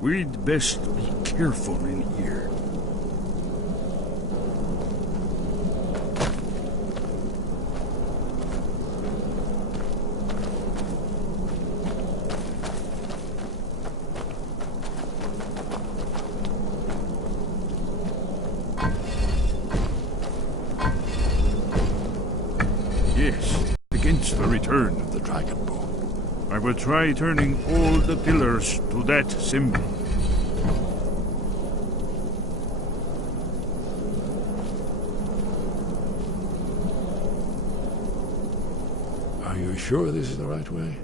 We'd best be careful in here. Yes, against the return of the dragon bone. I will try turning all the pillars to that symbol. Are you sure this is the right way?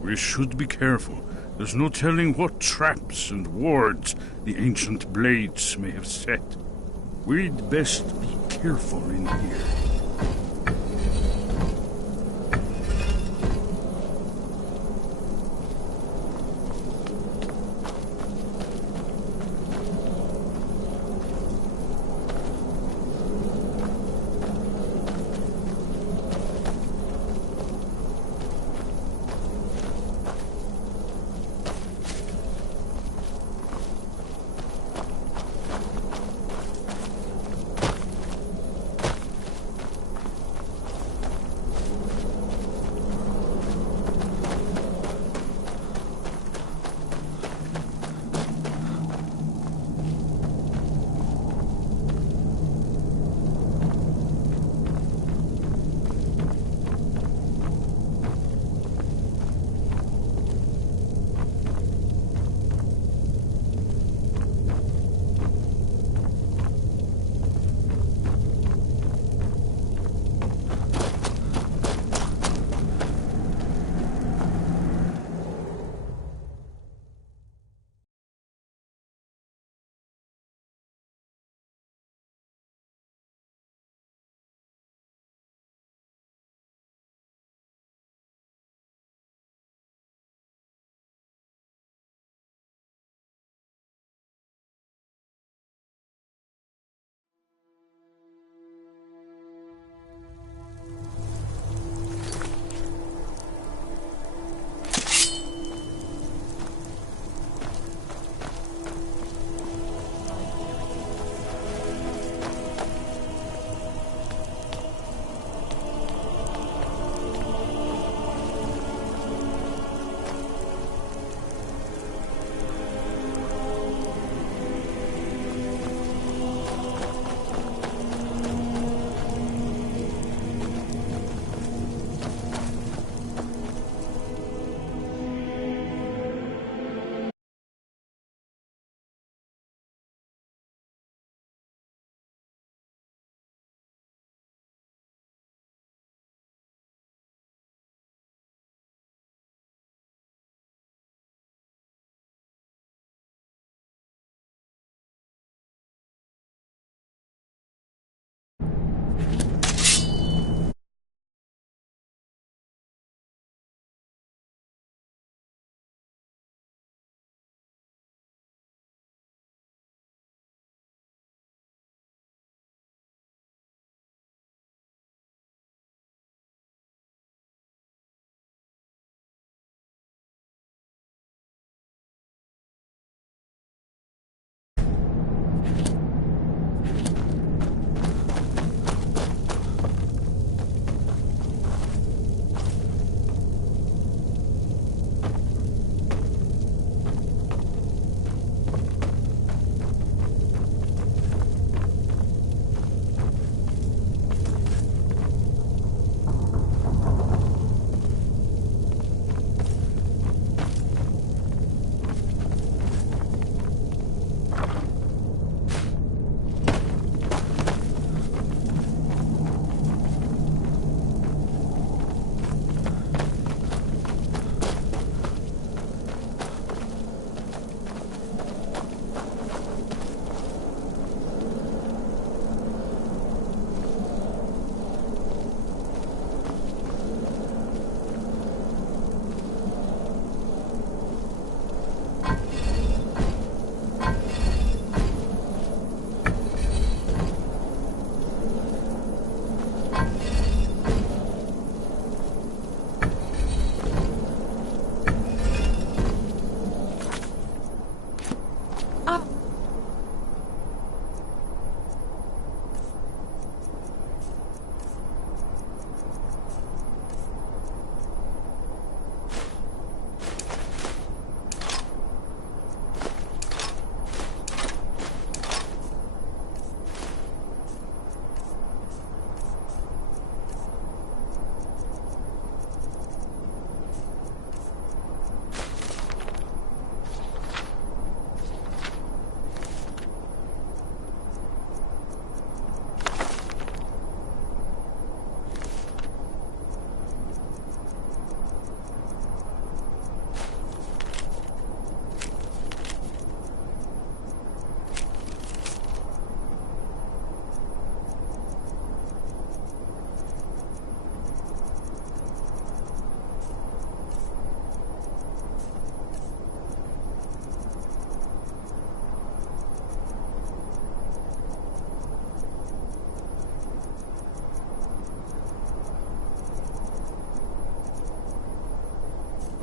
We should be careful. There's no telling what traps and wards the ancient blades may have set. We'd best be careful in here.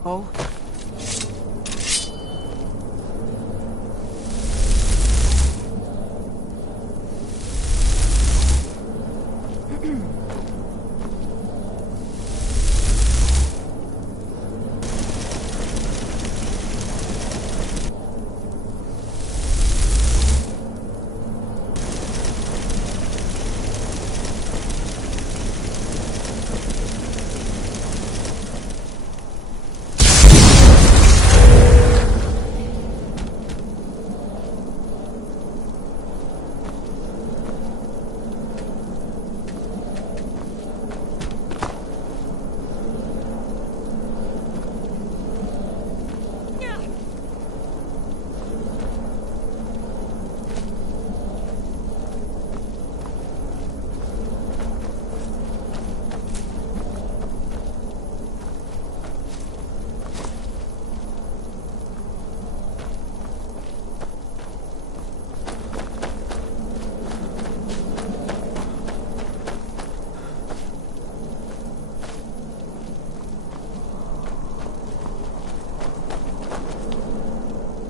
Oh?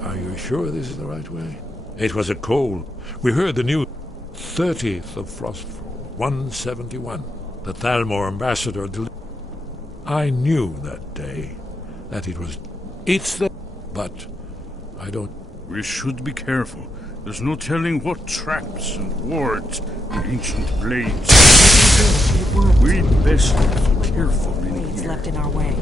Are you sure this is the right way? It was a cold. We heard the news. 30th of Frostfall, 171. The Thalmor ambassador delivered. I knew that day that it was... It's the... But I don't... We should be careful. There's no telling what traps and wards the ancient blades... We'd best be careful in Blades here. left in our way.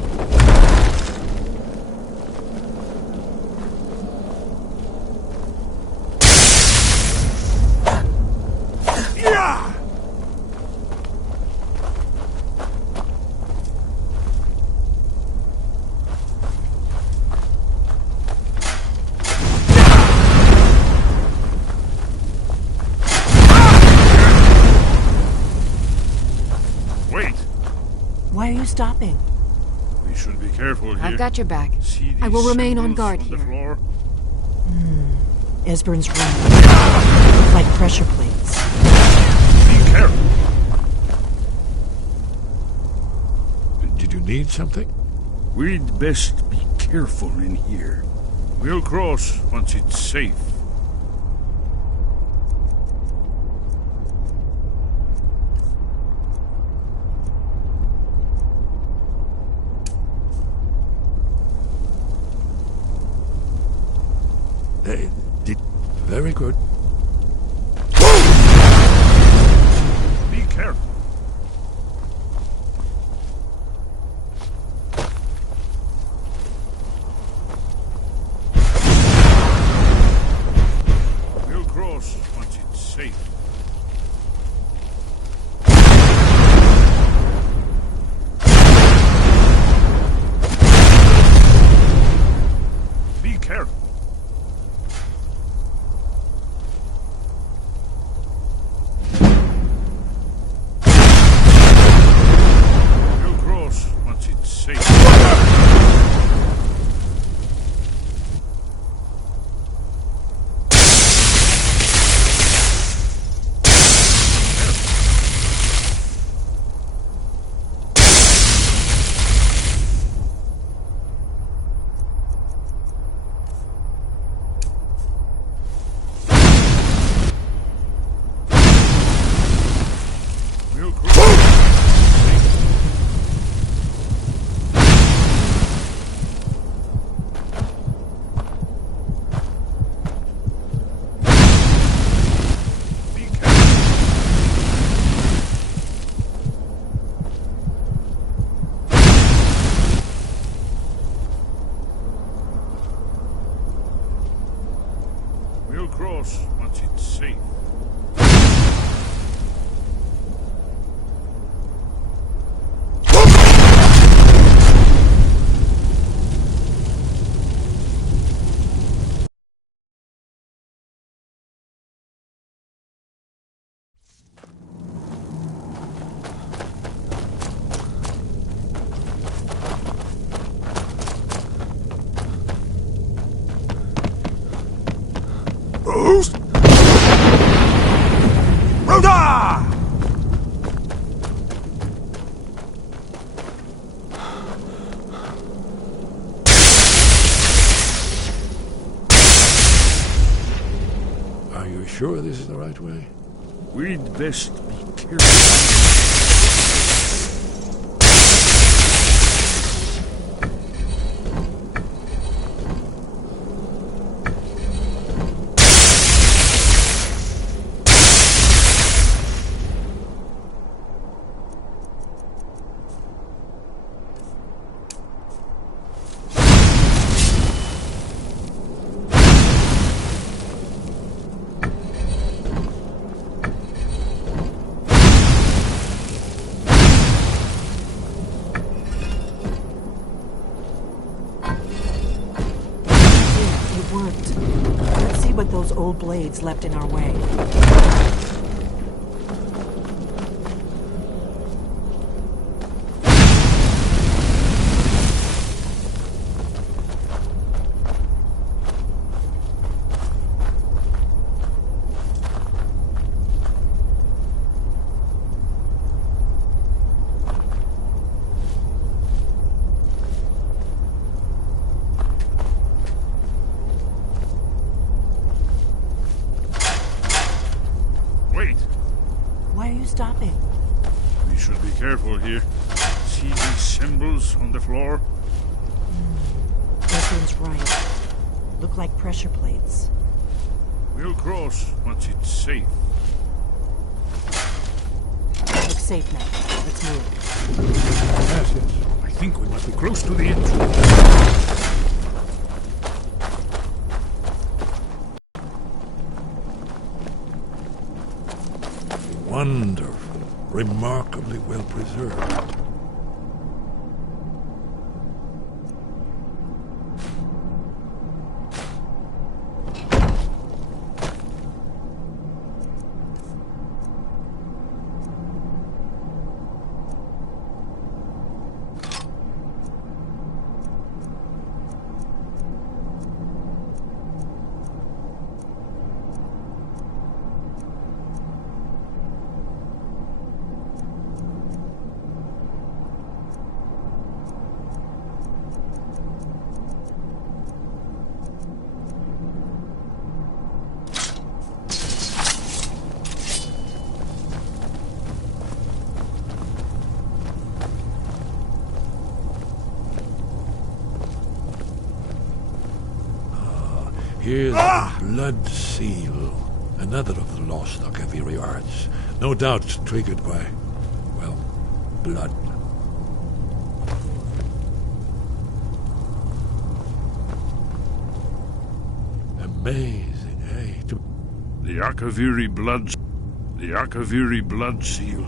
Wait! Why are you stopping? We should be careful here. I've got your back. See I will these remain on symbols guard on the here. floor? Esbern's right. Like pressure plates. Be careful. Did you need something? We'd best be careful in here. We'll cross once it's safe. Very good. Be careful. We'll cross once it's safe. Be careful. We'll cross once it's safe. We'll cross. Be careful. We'll cross once it's safe. you sure this is the right way? We'd best be careful. It worked. Let's see what those old blades left in our way. Wait, Why are you stopping? we should be careful here. See these symbols on the floor? Desmond's right. Look like pressure plates. We'll cross once it's safe. Looks safe now. Let's move. Yes, yes. I think we must be close to the entrance. Wonderful. Remarkably well preserved. Here's the blood seal, another of the lost Akaviri arts, no doubt triggered by, well, blood. Amazing, eh? The Akaviri blood seal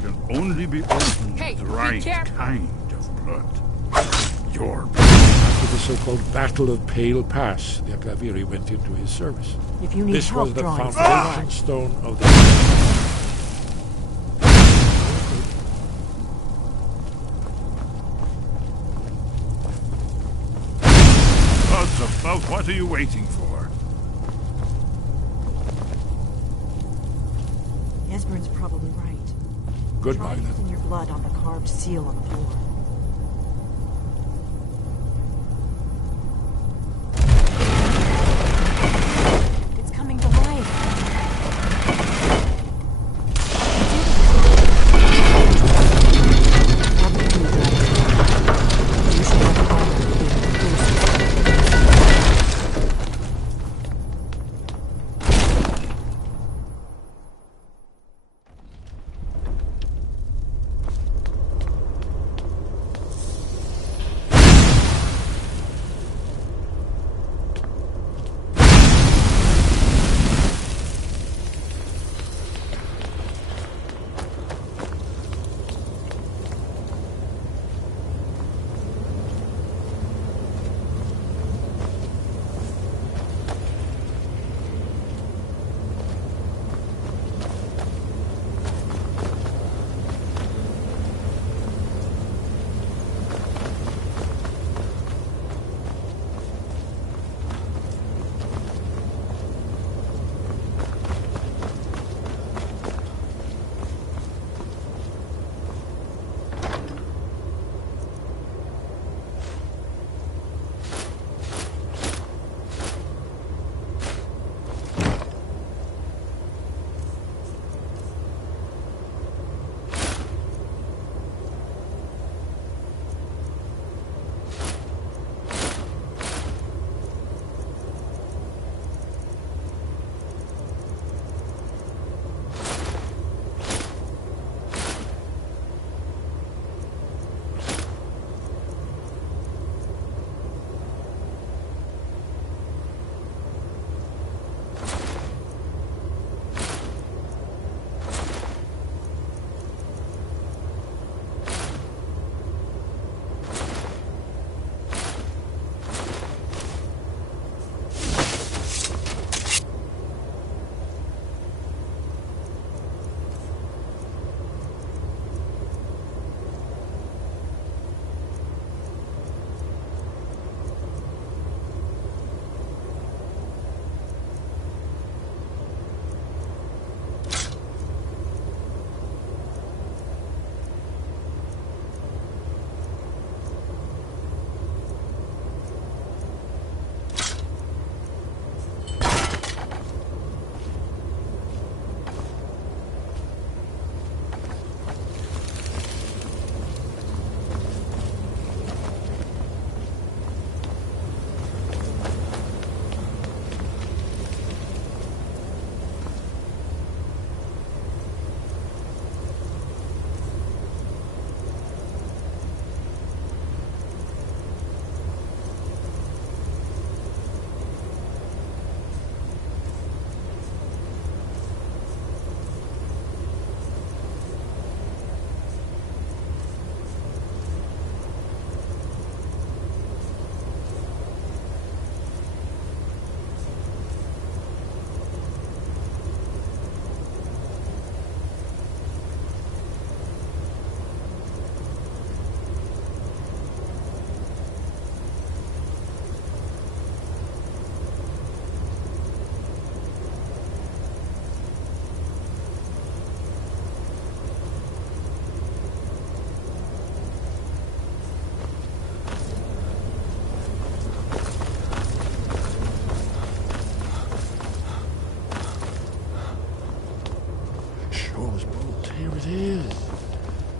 can only be opened Hey, with the be right careful. kind of blood. Your blood. After the so-called Battle of Pale Pass, the Akaviri went into his service. If you need This help was the drawing foundation stone of the... Gods above, what are you waiting for? Esbern's probably right. Goodbye, Try then. using your blood on the carved seal on the floor. It's coming to life. You should have the honor of being the first.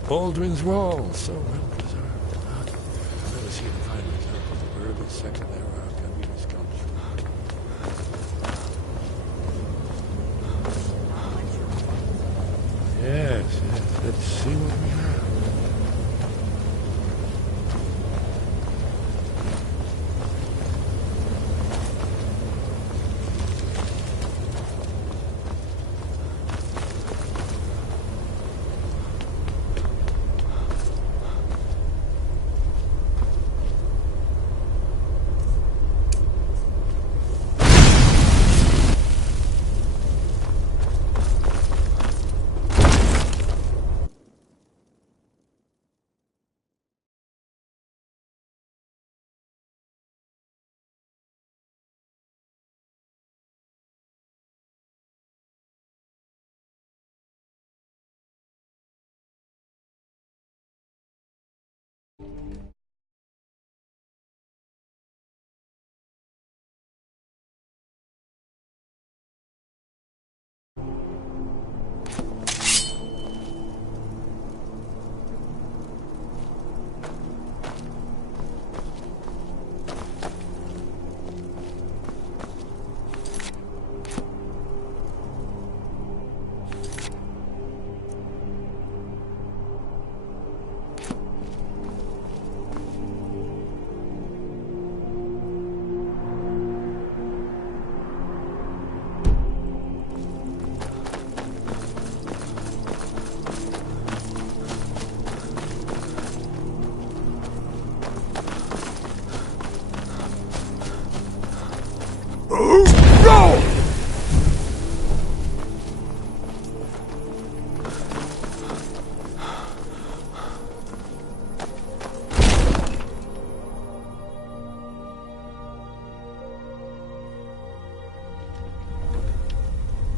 Aldrin's Wall, so well preserved. I've never seen a finer example of early second-era Arcadian sculpture. Yes, let's see what we have.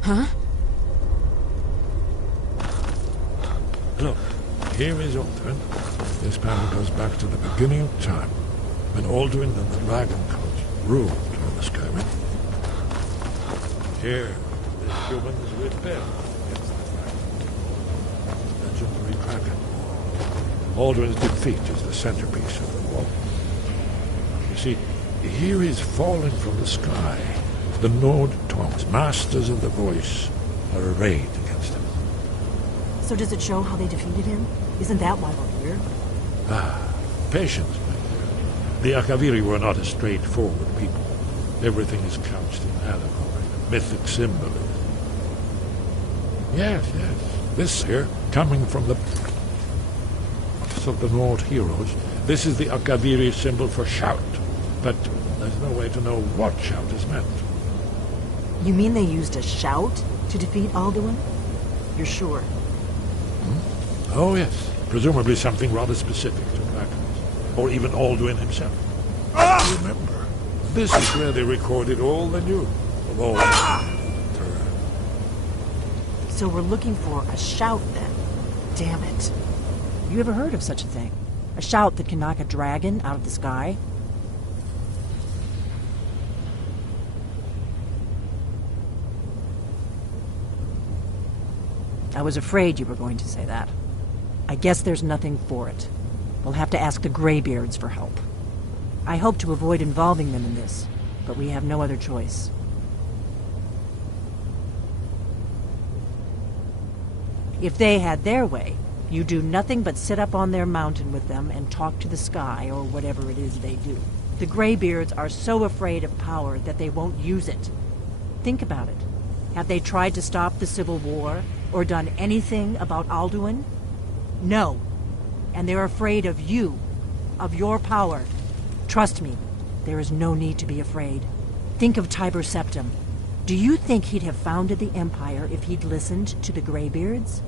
Huh? Look, here is Aldrin. This panel goes back to the beginning of time, when Aldrin and the Dragon Coach ruled over Skyrim. Here, the humans rebelled against the Dragon. Legendary Dragon. Aldrin's defeat is the centerpiece of the wall. You see, here is falling from the sky. The Nord Tongs, masters of the voice, are arrayed against him. So does it show how they defeated him? Isn't that why we're here? Ah, patience, my dear. The Akaviri were not a straightforward people. Everything is couched in allegory, mythic symbolism. Yes. This here, coming from the of the Nord heroes, this is the Akaviri symbol for shout. But there's no way to know what shout is meant. You mean they used a shout to defeat Alduin? You're sure? Oh, yes. Presumably something rather specific to dragons. Or even Alduin himself. Remember, this is where they recorded all the news of all terror. So we're looking for a shout then. Damn it. You ever heard of such a thing? A shout that can knock a dragon out of the sky? I was afraid you were going to say that. I guess there's nothing for it. We'll have to ask the Greybeards for help. I hope to avoid involving them in this, but we have no other choice. If they had their way, you do nothing but sit up on their mountain with them and talk to the sky, or whatever it is they do. The Greybeards are so afraid of power that they won't use it. Think about it. Have they tried to stop the Civil War, or done anything about Alduin? No. And they're afraid of you, of your power. Trust me, there is no need to be afraid. Think of Tiber Septim. Do you think he'd have founded the Empire if he'd listened to the Greybeards?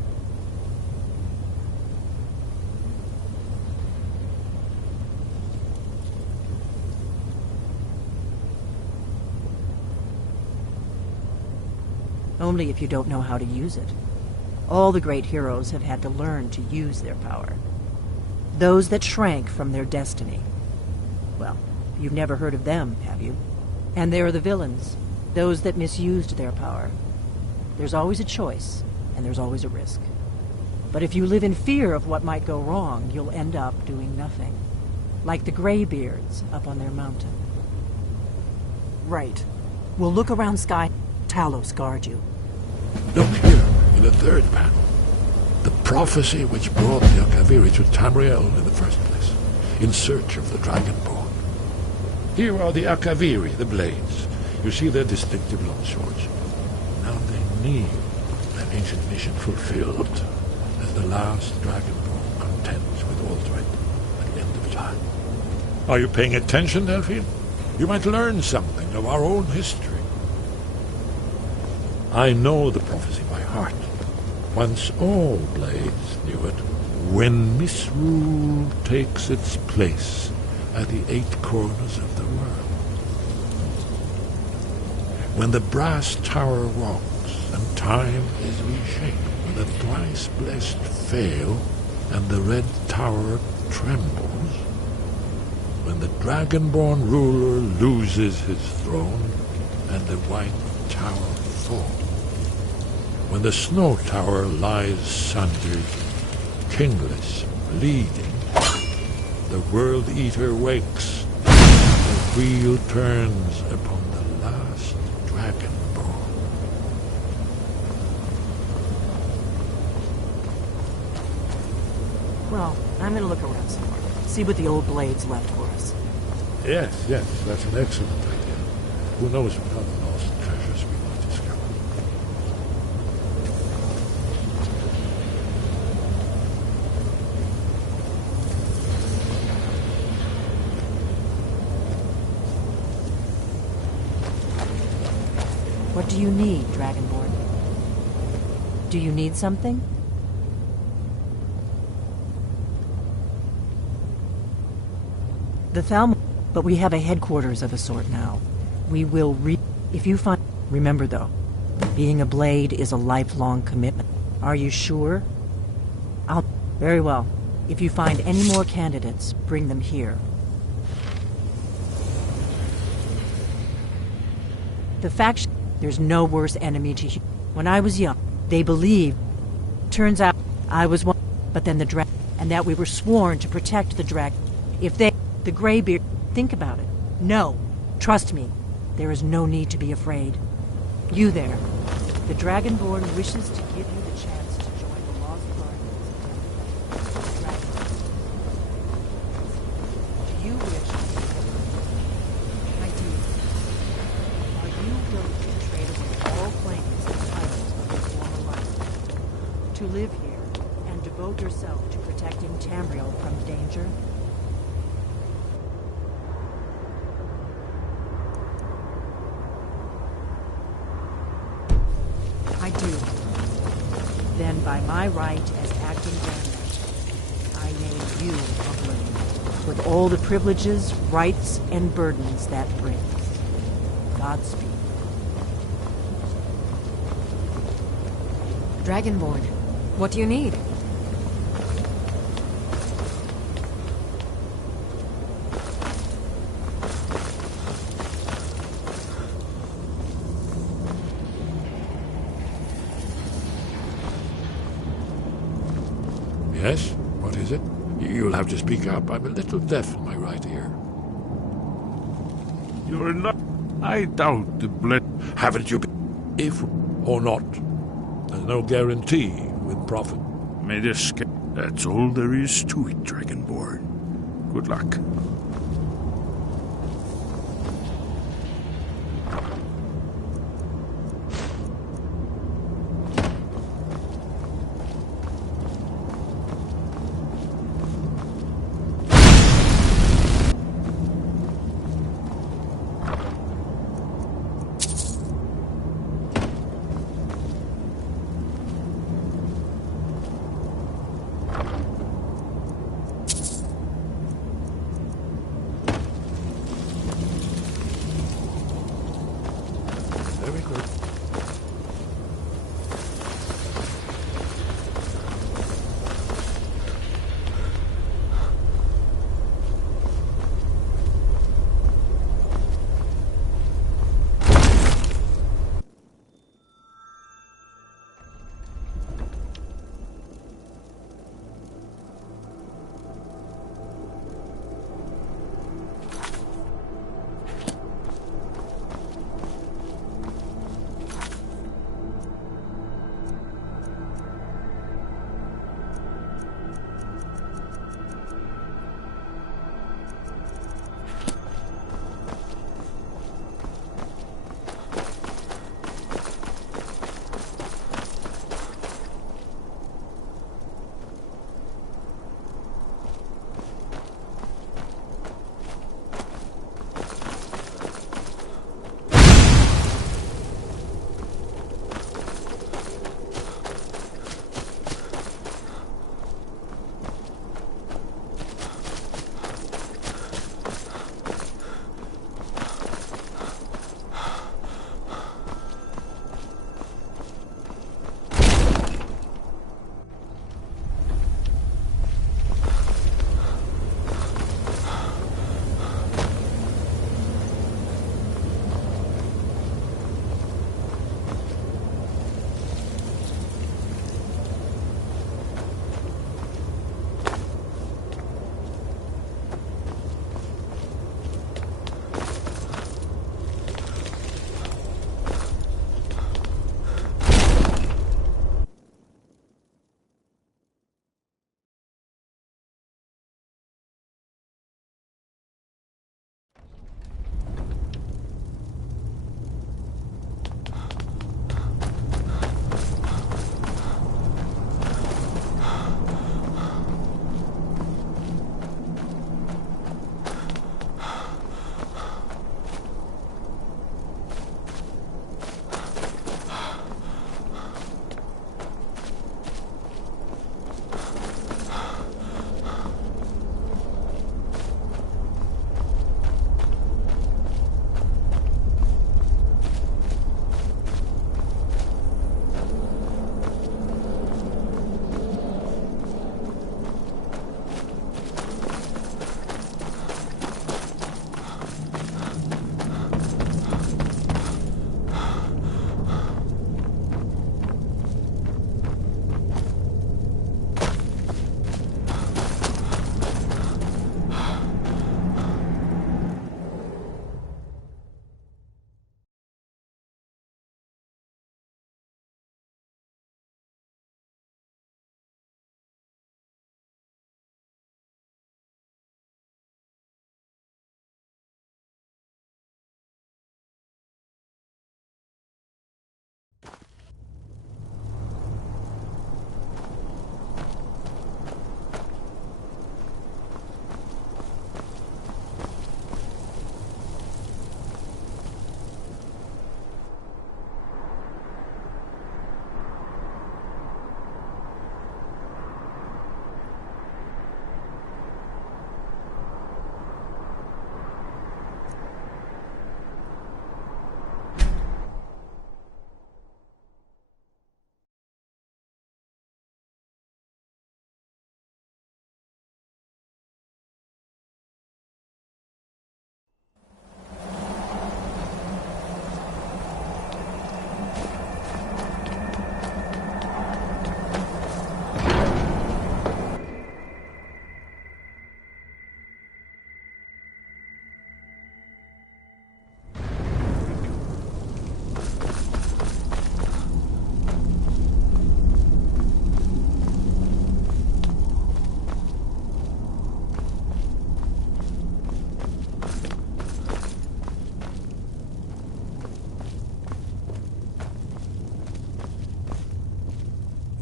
Only if you don't know how to use it. All the great heroes have had to learn to use their power. Those that shrank from their destiny. Well, you've never heard of them, have you? And there are the villains, those that misused their power. There's always a choice, and there's always a risk. But if you live in fear of what might go wrong, you'll end up doing nothing. Like the Greybeards up on their mountain. Right. We'll look around Sky. Talos guard you. Look here, in the third panel. The prophecy which brought the Akaviri to Tamriel in the first place, in search of the Dragonborn. Here are the Akaviri, the blades. You see their distinctive long swords. Now they need an ancient mission fulfilled, as the last Dragonborn contends with Aldred at the end of time. Are you paying attention, Delphine? You might learn something of our own history. I know the prophecy by heart. Once all blades knew it. When misrule takes its place at the 8 corners of the world. When the brass tower rocks and time is reshaped. When the thrice blessed fail and the red tower trembles. When the Dragonborn ruler loses his throne and the white tower falls. When the snow tower lies sundered, kingless, bleeding, the World Eater wakes, the wheel turns upon the last Dragonborn. Well, I'm gonna look around some more. See what the old blades left for us. Yes, that's an excellent idea. Who knows what other lost treasures we might discover. What do you need, Dragonborn? Do you need something? The Thalmor, but we have a headquarters of a sort now. We will if you find... Remember though, being a blade is a lifelong commitment. Are you sure? Very well. If you find any more candidates, bring them here. The faction... There's no worse enemy to you. When I was young, they believed... Turns out, I was one... But then the dragon... And that we were sworn to protect the dragon. If they... The Greybeard... Think about it. No. Trust me. There is no need to be afraid. You there. The Dragonborn wishes to give you the chance to join the Lost Guardians. Do you wish... I do. Are you willing to trade away all claims and titles of your former life? To live here and devote yourself to protecting Tamriel from danger? I do. Then, by my right as acting Grandmaster, I name you a blade, with all the privileges, rights, and burdens that brings. Godspeed. Dragonborn, what do you need? Yes? What is it? You'll have to speak up. I'm a little deaf in my right ear. You're not... I doubt the blade... Haven't you been... If or not? There's no guarantee with profit. May this... That's all there is to it, Dragonborn. Good luck.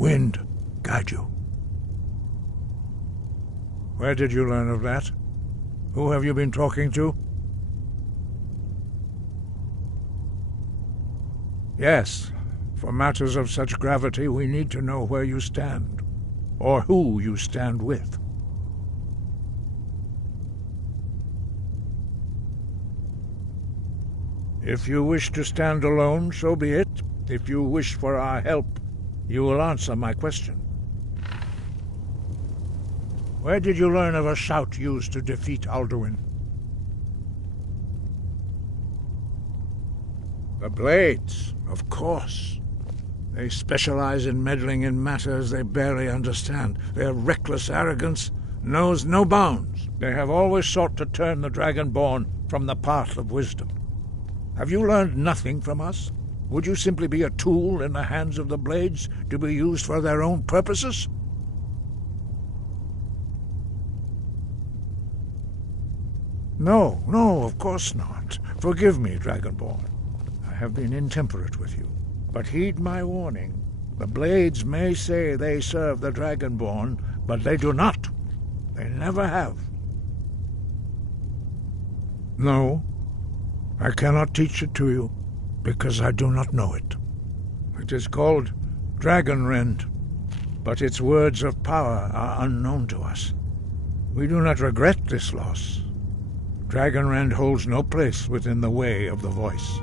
wind guide you. Where did you learn of that? Who have you been talking to? Yes, for matters of such gravity we need to know where you stand, or who you stand with. If you wish to stand alone, so be it. If you wish for our help, you will answer my question. Where did you learn of a shout used to defeat Alduin? The Blades, of course. They specialize in meddling in matters they barely understand. Their reckless arrogance knows no bounds. They have always sought to turn the Dragonborn from the path of wisdom. Have you learned nothing from us? Would you simply be a tool in the hands of the Blades to be used for their own purposes? No, of course not. Forgive me, Dragonborn. I have been intemperate with you. But heed my warning. The Blades may say they serve the Dragonborn, but they do not. They never have. No, I cannot teach it to you, because I do not know it. It is called Dragonrend, but its words of power are unknown to us. We do not regret this loss. Dragonrend holds no place within the way of the voice.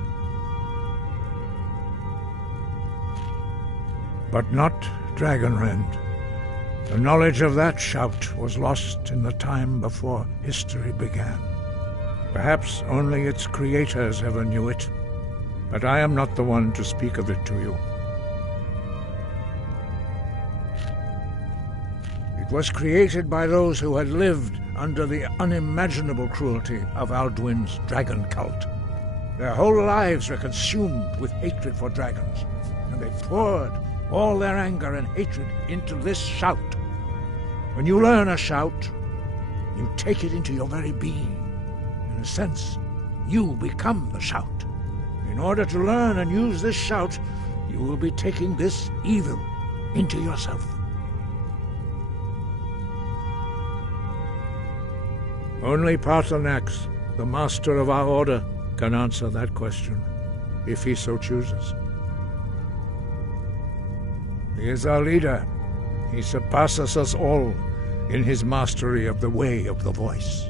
But not Dragonrend. The knowledge of that shout was lost in the time before history began. Perhaps only its creators ever knew it, but I am not the one to speak of it to you. It was created by those who had lived under the unimaginable cruelty of Alduin's dragon cult. Their whole lives were consumed with hatred for dragons, and they poured all their anger and hatred into this shout. When you learn a shout, you take it into your very being. In a sense, you become the shout. In order to learn and use this shout, you will be taking this evil into yourself. Only Paarthurnax, the master of our order, can answer that question, if he so chooses. He is our leader. He surpasses us all in his mastery of the way of the voice.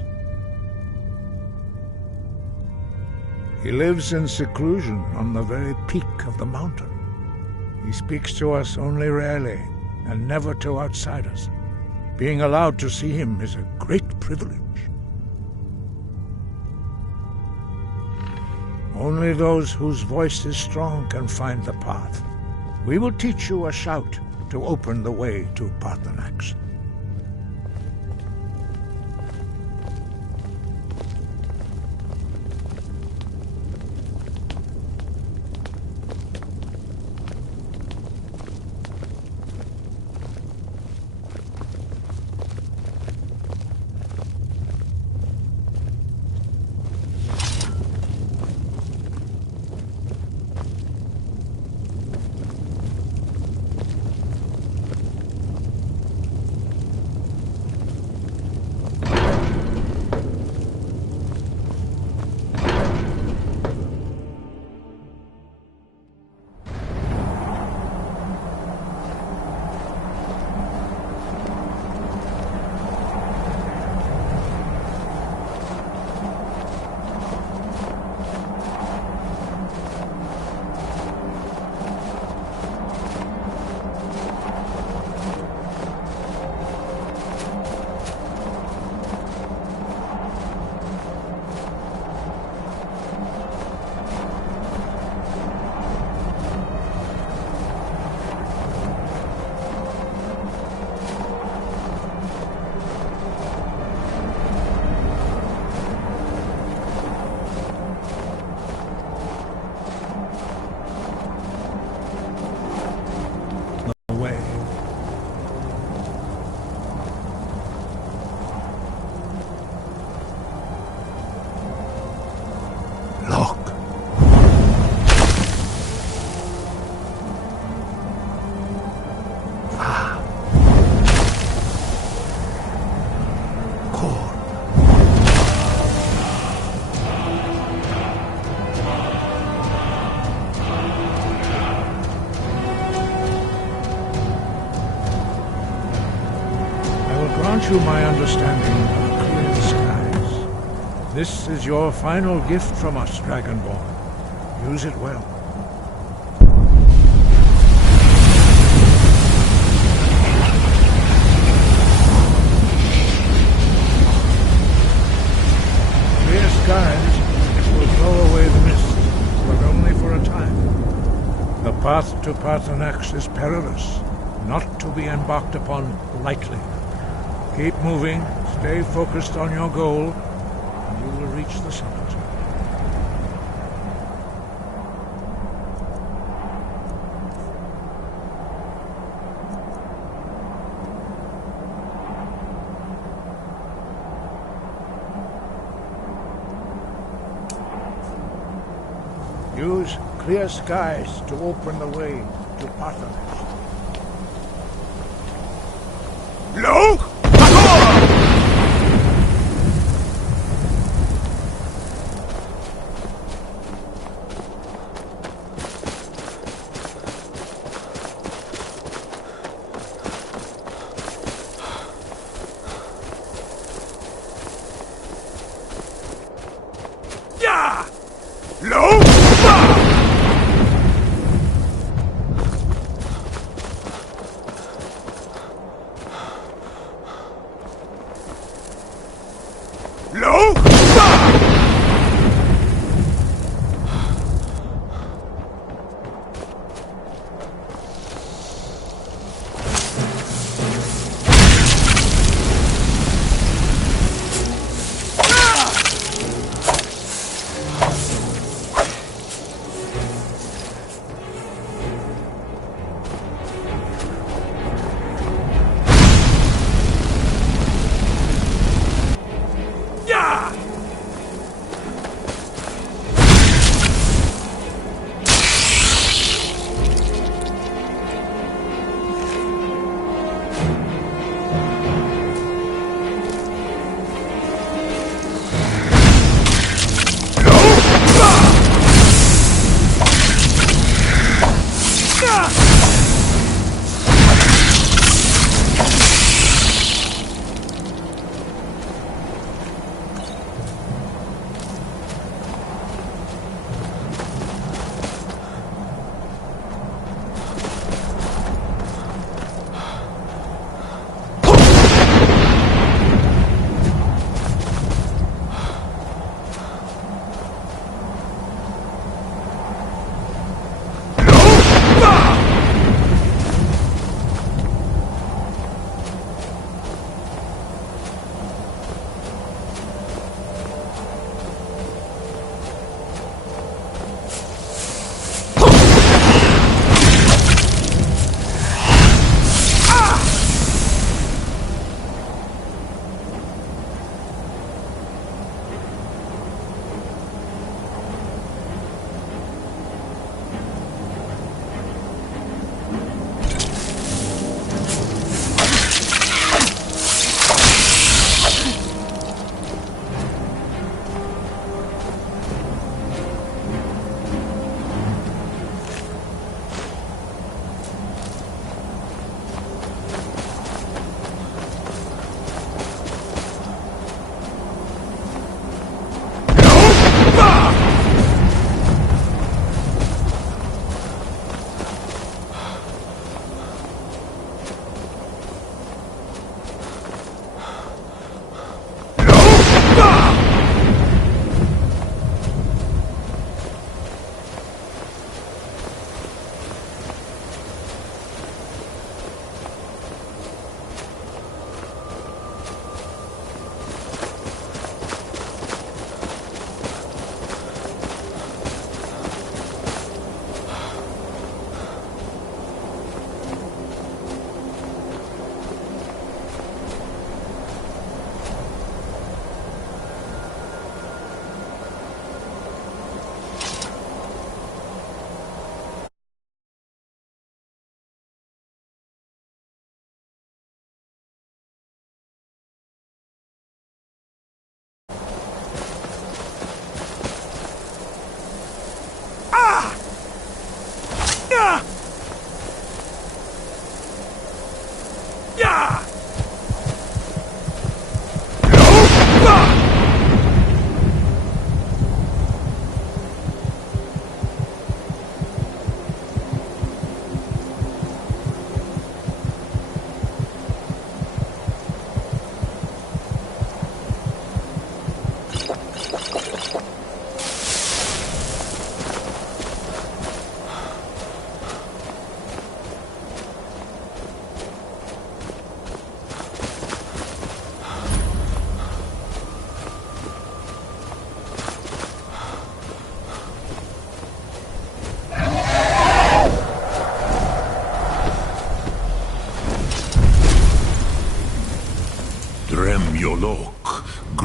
He lives in seclusion on the very peak of the mountain. He speaks to us only rarely, and never to outsiders. Being allowed to see him is a great privilege. Only those whose voice is strong can find the path. We will teach you a shout to open the way to Paarthurnax. you my understanding of clear skies. This is your final gift from us, Dragonborn. Use it well. Clear skies will blow away the mist, but only for a time. The path to Paarthurnax is perilous, not to be embarked upon lightly. Keep moving, stay focused on your goal, and you will reach the summit. Use clear skies to open the way to Paarthurnax. Look! Yeah! Look!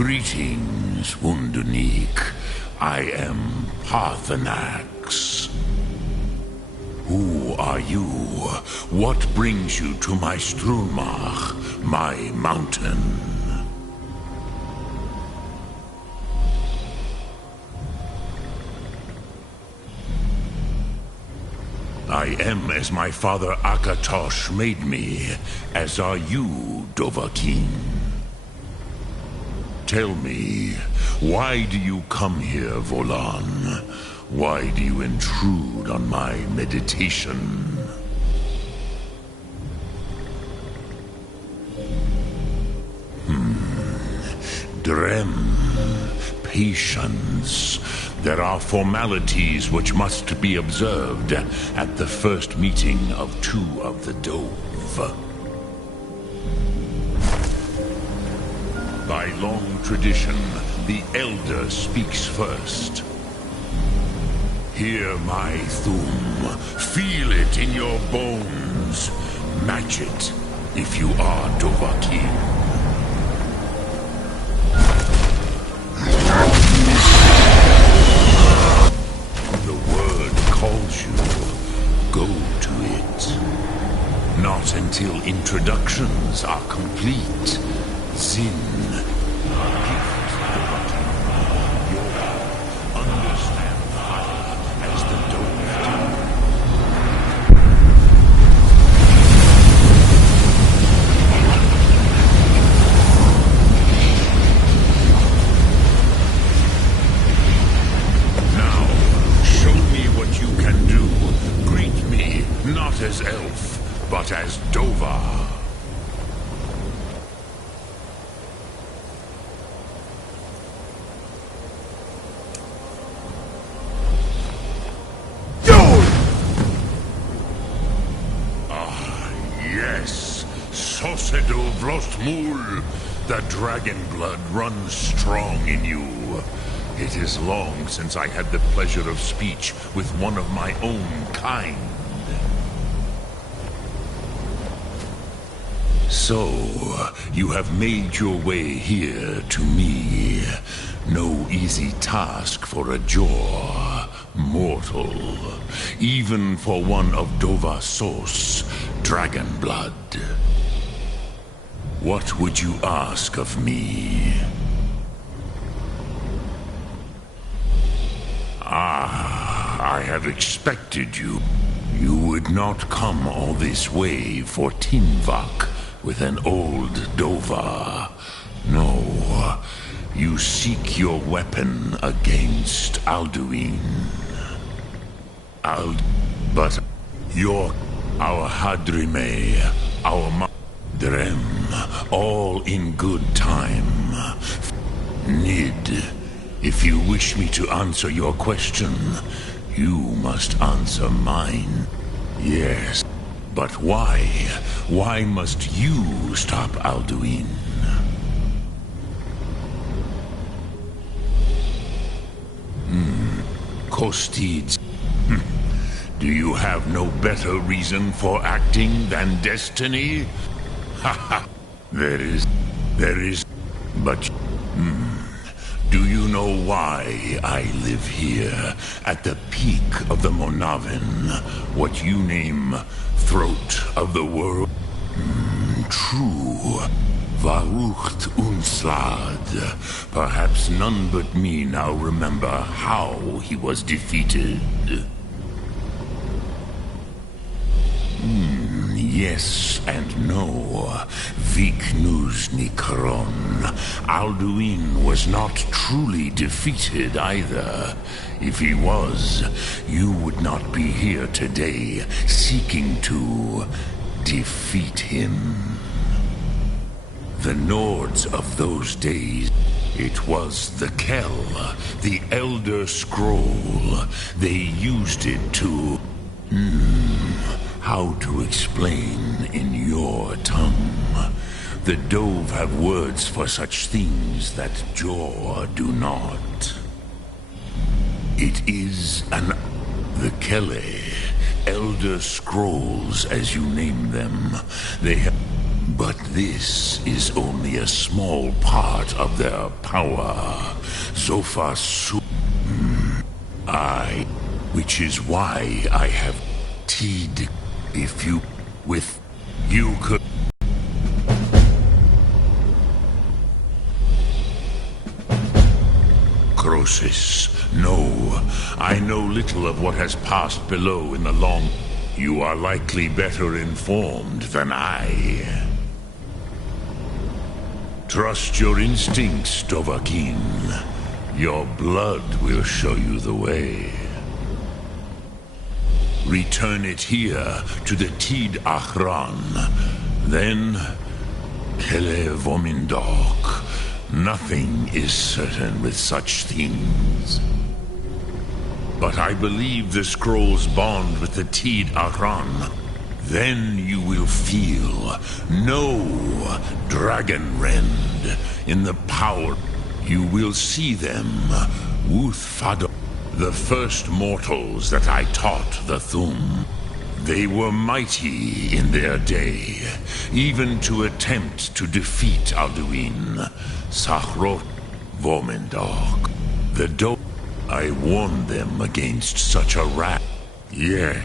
Greetings, Wunderneek. I am Parthenax. Who are you? What brings you to my Strunmach, my mountain? I am as my father Akatosh made me, as are you, Dovahkiin. Tell me, why do you come here, Volan? Why do you intrude on my meditation? Drem. Patience. There are formalities which must be observed at the first meeting of two of the Dove. By long tradition, the Elder speaks first. Hear my Thum. Feel it in your bones. Match it if you are Dovahkiin. The word calls you. Go to it. Not until introductions are complete. Zin. Understand fire as the Dove do. Now, show me what you can do. Greet me, not as elf, but as Dova. Vlostmul, the dragon blood runs strong in you. It is long since I had the pleasure of speech with one of my own kind. So, you have made your way here to me. No easy task for a Jor mortal, even for one of Dovahsos, dragon blood. What would you ask of me? I have expected you. You would not come all this way for Tinvak with an old Dova. No, you seek your weapon against Alduin. But our Hadrime, our Drem, all in good time. Nid, if you wish me to answer your question, you must answer mine. Yes, but why? Why must you stop Alduin? Kostids. Do you have no better reason for acting than destiny? Haha, there is, but, do you know why I live here, at the peak of the Monavin, what you name throat of the world? True, Varucht Unslad. Perhaps none but me now remember how he was defeated. Yes and no. Viknuz Nikron. Alduin was not truly defeated either. If he was, you would not be here today seeking to defeat him. The Nords of those days, it was the Kell, the Elder Scroll. They used it to... How to explain in your tongue? The Dove have words for such things that Jor do not. It is the Kelle, Elder Scrolls as you name them. They have... But this is only a small part of their power. So far, which is why I have teed. If you could. Croesus, no. I know little of what has passed below in the long. You are likely better informed than I. Trust your instincts, Dovahkiin. Your blood will show you the way. Return it here to the Tid Achran. Then, Kele Vomindok. Nothing is certain with such things. But I believe the scrolls bond with the Tid Achran. Then you will feel no dragon rend in the power. You will see them, Wuthfado, the first mortals that I taught the Thum. They were mighty in their day, even to attempt to defeat Alduin, Sakhrot, Vomendok. I warned them against such a rat. Yeah,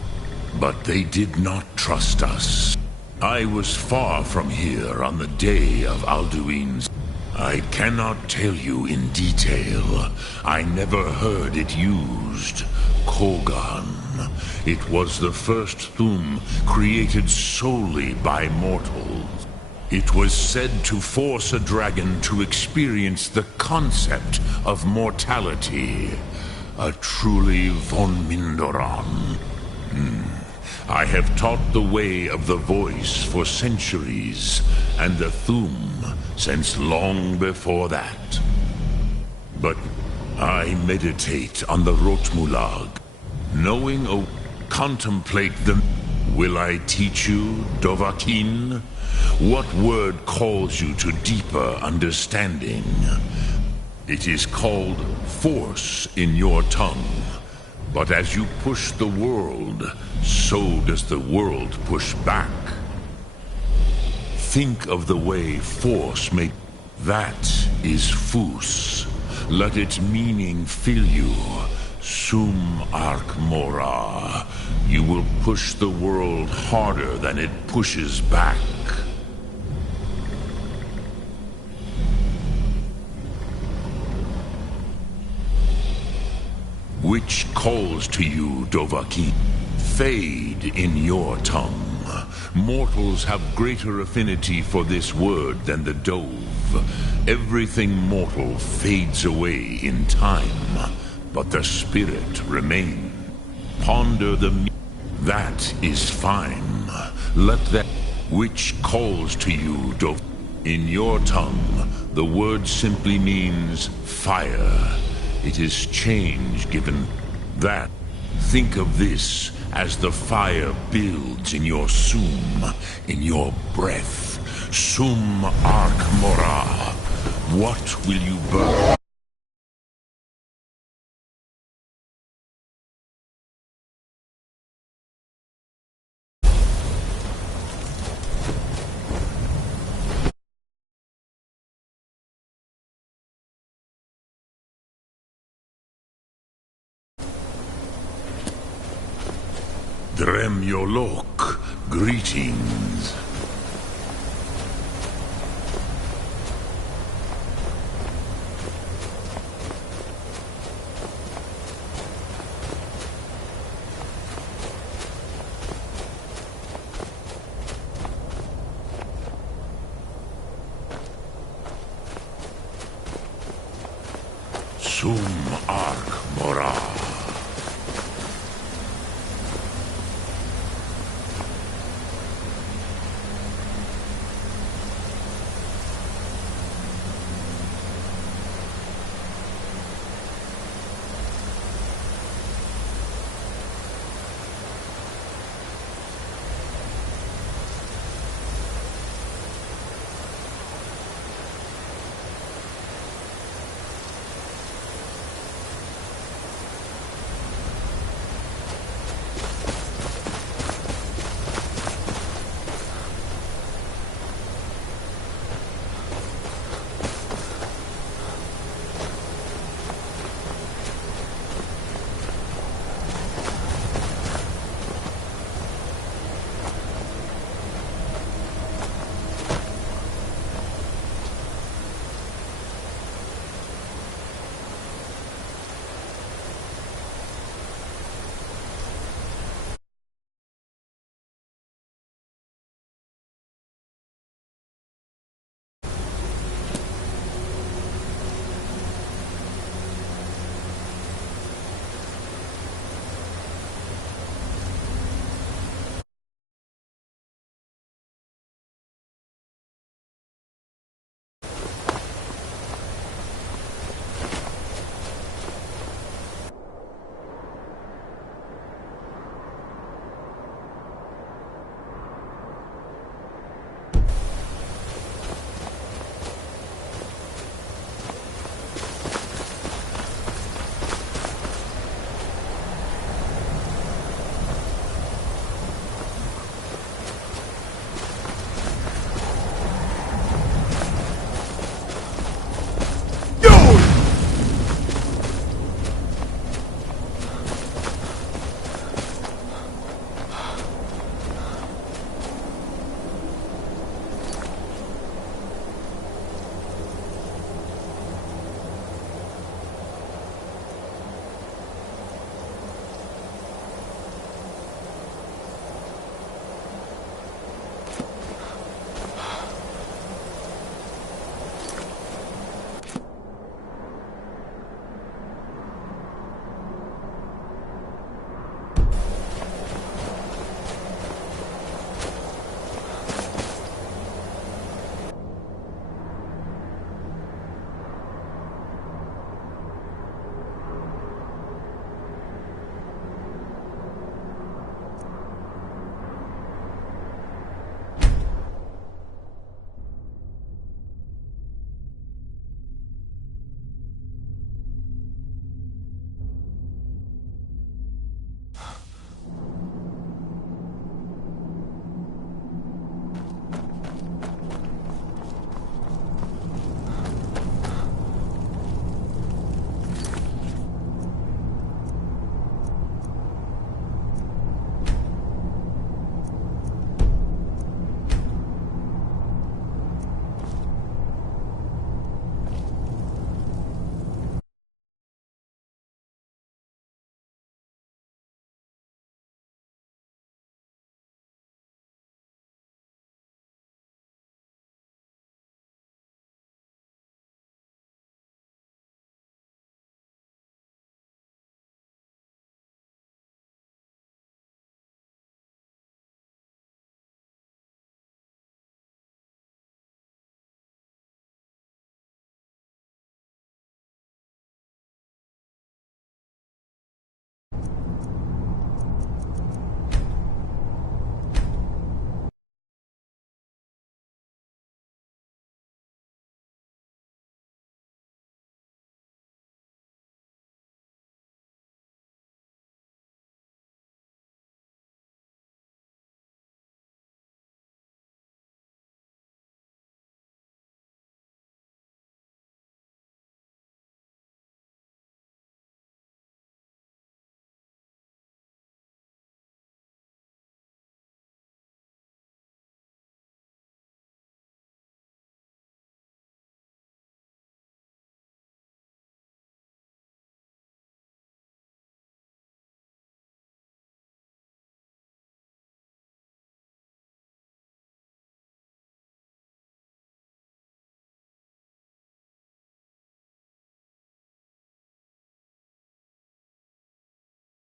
but they did not trust us. I was far from here on the day of Alduin's. I cannot tell you in detail. I never heard it used. Kogan. It was the first Thum created solely by mortals. It was said to force a dragon to experience the concept of mortality. A truly Von Mindoran. I have taught the way of the voice for centuries, and the Thum since long before that. But I meditate on the Rotmulag, knowing contemplate them. Will I teach you, Dovahkiin? What word calls you to deeper understanding? It is called force in your tongue. But as you push the world, so does the world push back. Think of the way force may... That is Fus. Let its meaning fill you. Sum Ark Mora. You will push the world harder than it pushes back. Which calls to you, Dovahkiin? Fade in your tongue. Mortals have greater affinity for this word than the dove. Everything mortal fades away in time, but the spirit remains. Ponder the... That is fine. Let that... Which calls to you, Dov... In your tongue, the word simply means fire. It is change given that. Think of this as the fire builds in your sum, in your breath. Sum Ark Mora. What will you burn? Dremyolok, greetings. Sum